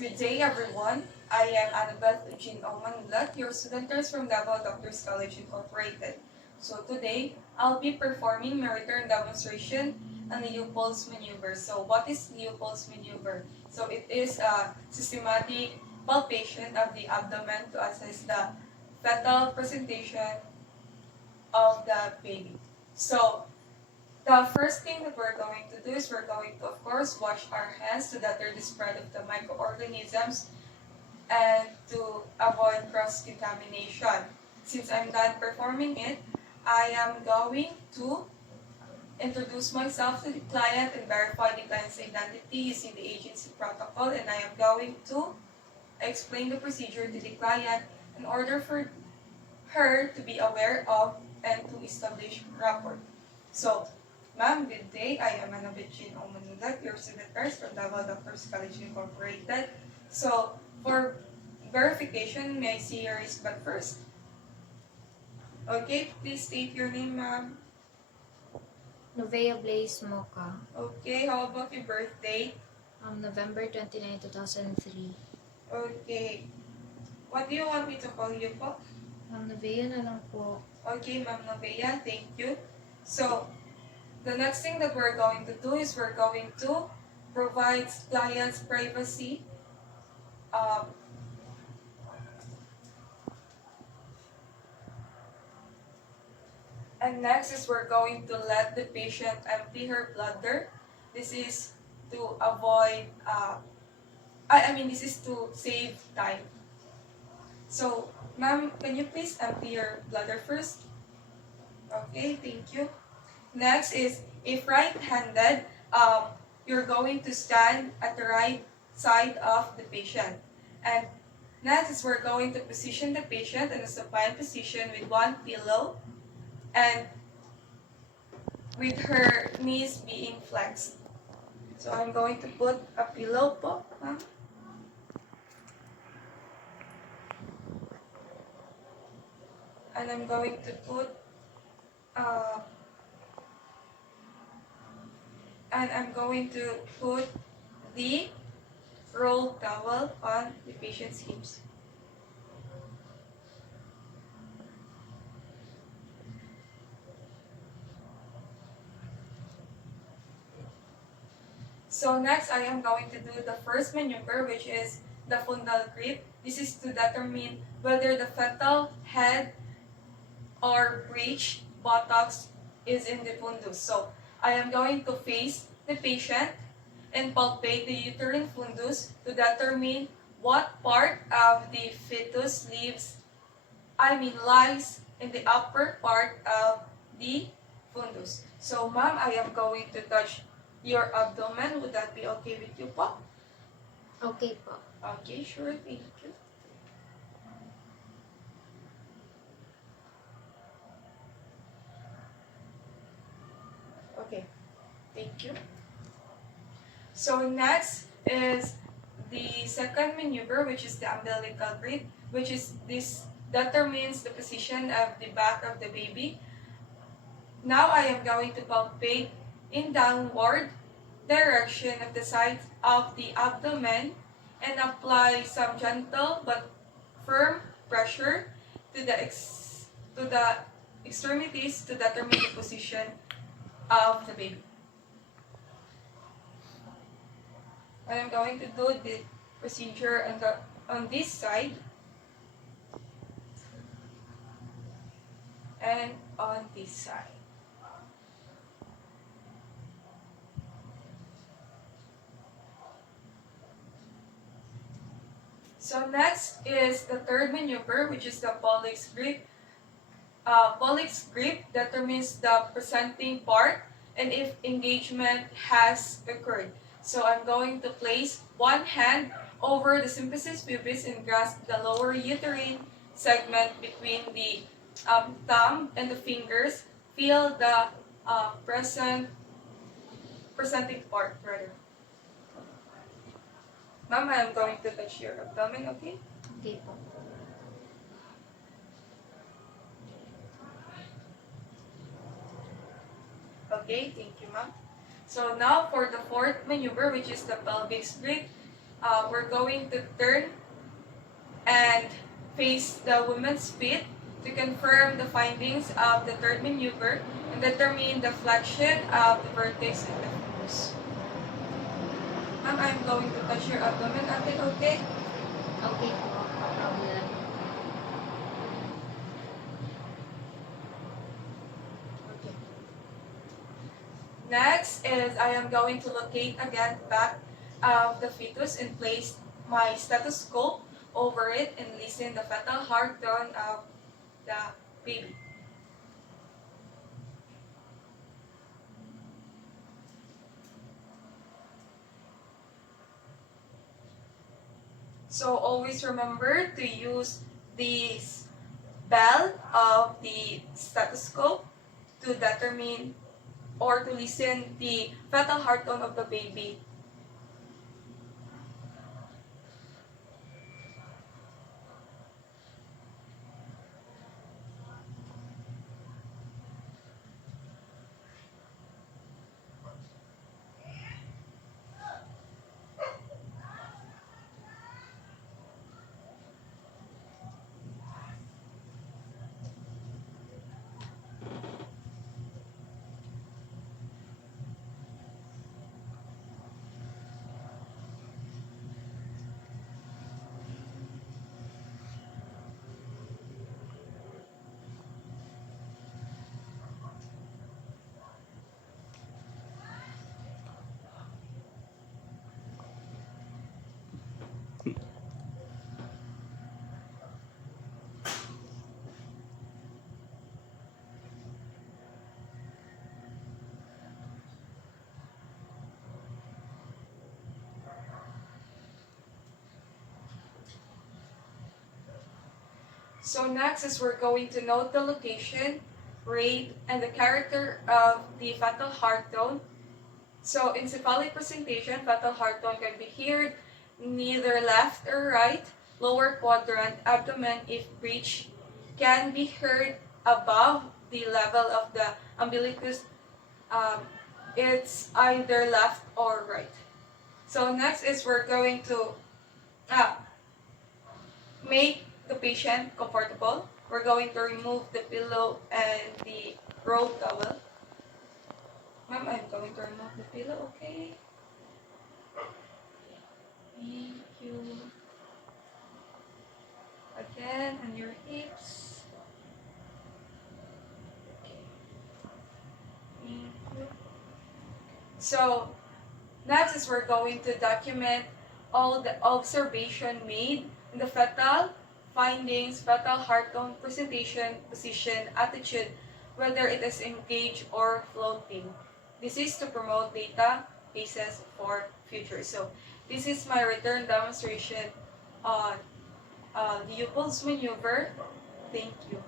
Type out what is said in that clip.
Good day, everyone. I am Annabeth Eugene Omanlat, your student nurse from Leopold'S College Incorporated. So today, I'll be performing my return demonstration on Leopold'S maneuver. So what is Leopold'S maneuver? So it is a systematic palpation of the abdomen to assess the fetal presentation of the baby. So the first thing that we're going to do is we're going to, of course, wash our hands to deter the spread of the microorganisms and to avoid cross-contamination. Since I'm done performing it, I am going to introduce myself to the client and verify the client's identity using the agency protocol, and I am going to explain the procedure to the client in order for her to be aware of and to establish rapport. So, ma'am, good day. I am Annabeth Jean Omanulat, your student nurse from Leopold'S College Incorporated. So, for verification, may I see your wristband first? Okay, please state your name, ma'am. Leopold'S Mocha, Okay, how about your birthday? November 29, 2003. Okay. What do you want me to call you po? Novea na lang po. Okay, Ma'am Novea, thank you. So, the next thing that we're going to do is we're going to provide clients privacy. And next is we're going to let the patient empty her bladder. This is to avoid, this is to save time. So, ma'am, can you please empty your bladder first? Okay, thank you. Next is, if right-handed, you're going to stand at the right side of the patient. And next is we're going to position the patient in a supine position with one pillow and with her knees being flexed. So I'm going to put a pillow po, ma'am. And I'm going to put the rolled towel on the patient's hips. So next, I am going to do the first maneuver, which is the fundal grip. This is to determine whether the fetal head or breech buttocks is in the fundus. So I am going to face the patient and palpate the uterine fundus to determine what part of the fetus lies in the upper part of the fundus. So ma'am, I am going to touch your abdomen. Would that be okay with you po? Okay po. Okay, sure, thank you. Okay, thank you. So next is the second maneuver, which is the umbilical grip, which is this determines the position of the back of the baby. Now I am going to palpate in downward direction of the sides of the abdomen and apply some gentle but firm pressure to the extremities to determine the position of the baby. I am going to do the procedure on this side and on this side. So next is the third maneuver, which is the Leopold'S grip. Leopold'S grip determines the presenting part and if engagement has occurred. So I'm going to place one hand over the symphysis pubis and grasp the lower uterine segment between the thumb and the fingers. Feel the presenting part, rather. Ma'am, I'm going to touch your abdomen, okay? Okay po. Okay, thank you, ma'am. So now for the fourth maneuver, which is the pelvic grip. we're going to turn and face the woman's feet to confirm the findings of the third maneuver and determine the flexion of the vertex and the focus. Ma'am, I'm going to touch your abdomen, ate, okay? Okay po. No problem. Okay. Next is I am going to locate again the back of the fetus and place my stethoscope over it and listen the fetal heartbeat of the baby. So always remember to use this bell of the stethoscope to determine or to listen the fetal heart tone of the baby. So next is we're going to note the location, rate, and the character of the fetal heart tone. So in cephalic presentation, fetal heart tone can be heard neither left or right, lower quadrant, abdomen if breech can be heard above the level of the umbilicus. It's either left or right. So next is we're going to uh, make the patient comfortable. We're going to remove the pillow and the roll towel. Ma'am, I'm going to remove the pillow, okay? Thank you. Again, on your hips. Okay. Thank you. So, next is we're going to document all the observation made in the fetal findings, fetal heart tone presentation, position, attitude, whether it is engaged or floating. This is to promote data bases for future. So this is my return demonstration on Leopold'S maneuver. Thank you.